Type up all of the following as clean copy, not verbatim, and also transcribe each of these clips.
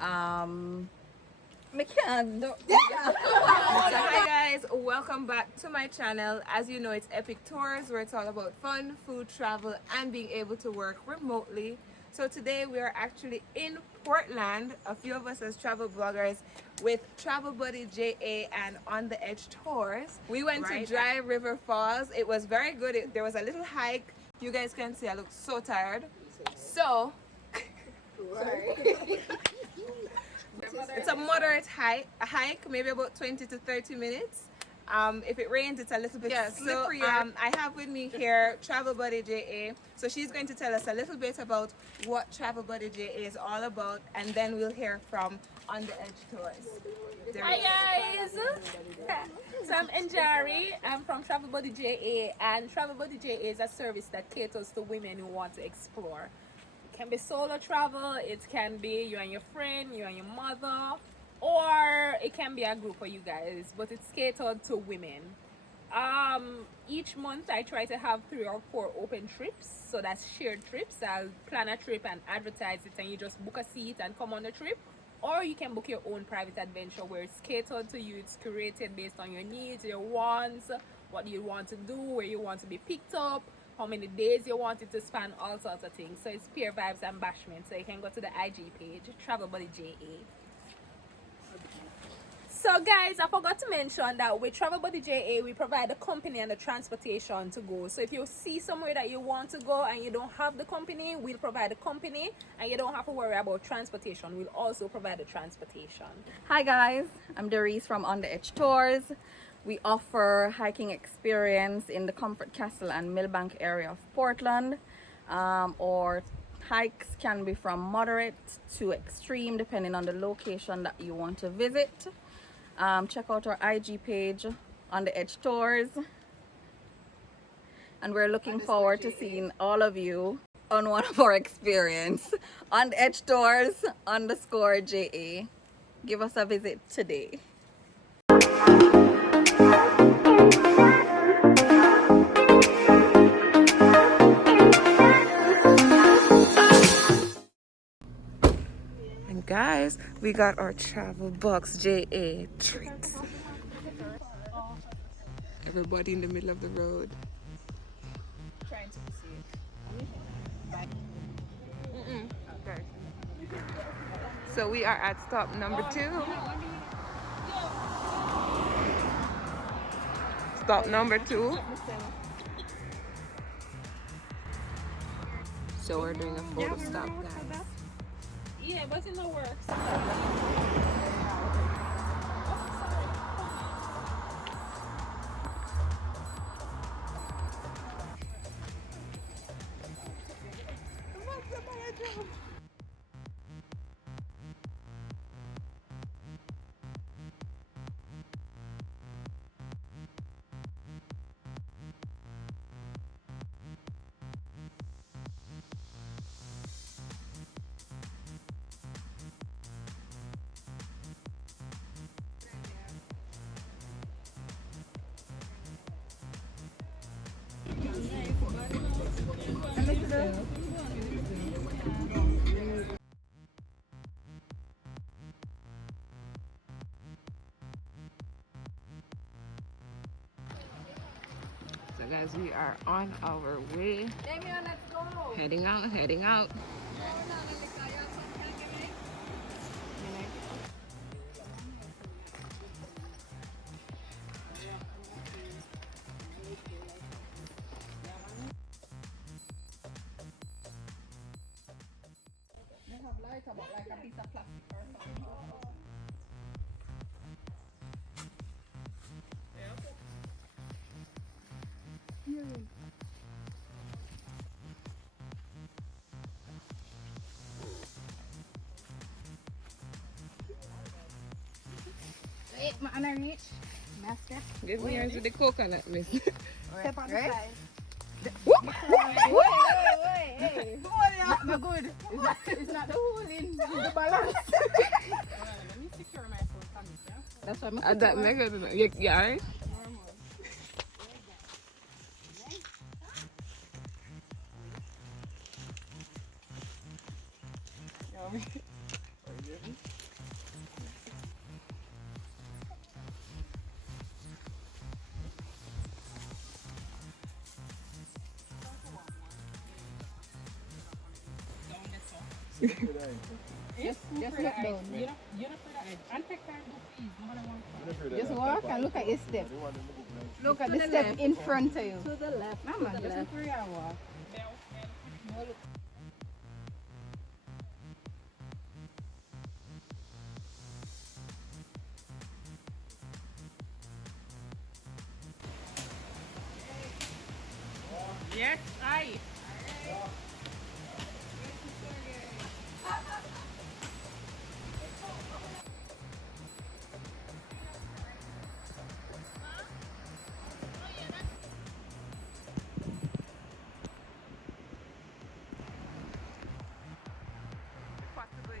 Hi guys, welcome back to my channel. As you know, it's Epic Tours where it's all about fun, food, travel, and being able to work remotely. So today we are actually in Portland, a few of us as travel bloggers with TravelBuddyJA and On the Edge Tours. We went to Dry River Falls. It was very good. There was a little hike. You guys can see I look so tired. So it's a moderate hike, maybe about 20 to 30 minutes. If it rains, it's a little bit slippery. So I have with me here TravelBuddyJA. So she's going to tell us a little bit about what TravelBuddyJA is all about, and then we'll hear from On the Edge Tours. Hi guys! So I'm Njari. I'm from TravelBuddyJA, and TravelBuddyJA is a service that caters to women who want to explore. It can be solo travel, it can be you and your friend, you and your mother, or it can be a group of you guys, but it's catered to women. Each month I try to have 3 or 4 open trips, so that's shared trips. I'll plan a trip and advertise it, and you just book a seat and come on the trip. Or you can book your own private adventure where it's catered to you. It's curated based on your needs, your wants, what you want to do, where you want to be picked up, how many days you want it to span, all sorts of things. So it's pure vibes and bashment. So you can go to the IG page, TravelBuddyJA. So guys, I forgot to mention that with TravelBuddyJA, we provide the company and the transportation to go. So if you see somewhere that you want to go and you don't have the company, we'll provide the company, and you don't have to worry about transportation. We'll also provide the transportation. Hi guys, I'm Doris from On the Edge Tours. We offer hiking experience in the Comfort Castle and Millbank area of Portland. Or hikes can be from moderate to extreme depending on the location that you want to visit. Check out our IG page, On the Edge Tours, and we're looking forward to seeing all of you on one of our experience. On the Edge Tours _JA. Give us a visit today. And guys, we got our travel box JA treats. Everybody in the middle of the road. Trying to be safe. Okay. So we are at stop number 2. Stop number 2. So we're doing a photo stop, guys. Yeah, but in the works. So guys, we are on our way. Damien, let's go. Heading out. Wait, I'm gonna reach. Master. Give me yours with the coconut, miss. Step on the side. Wait. Hey. Not good. It's not the hole in the balance. Let me secure my phone. That's why I'm That mega. Yeah, alright. Just look down. You don't put that. And take time to please. No matter what. Just walk and look at your step. Look at the step in front of you. To the left. Mama, just look where you walk. Yes, I. Possibly.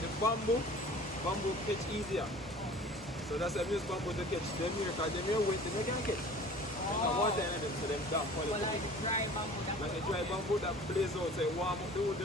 The bamboo catch easier. So that's why I use bamboo to catch them here, because them here wet, they can't catch. And water in them, so them damp. But like the dry bamboo. Like the dry bamboo that blaze out, so it warm up the wood.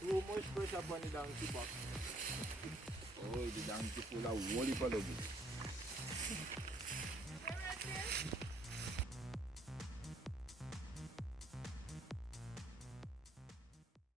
Too much pressure on the donkey box. Oh, the donkey full of woolly for the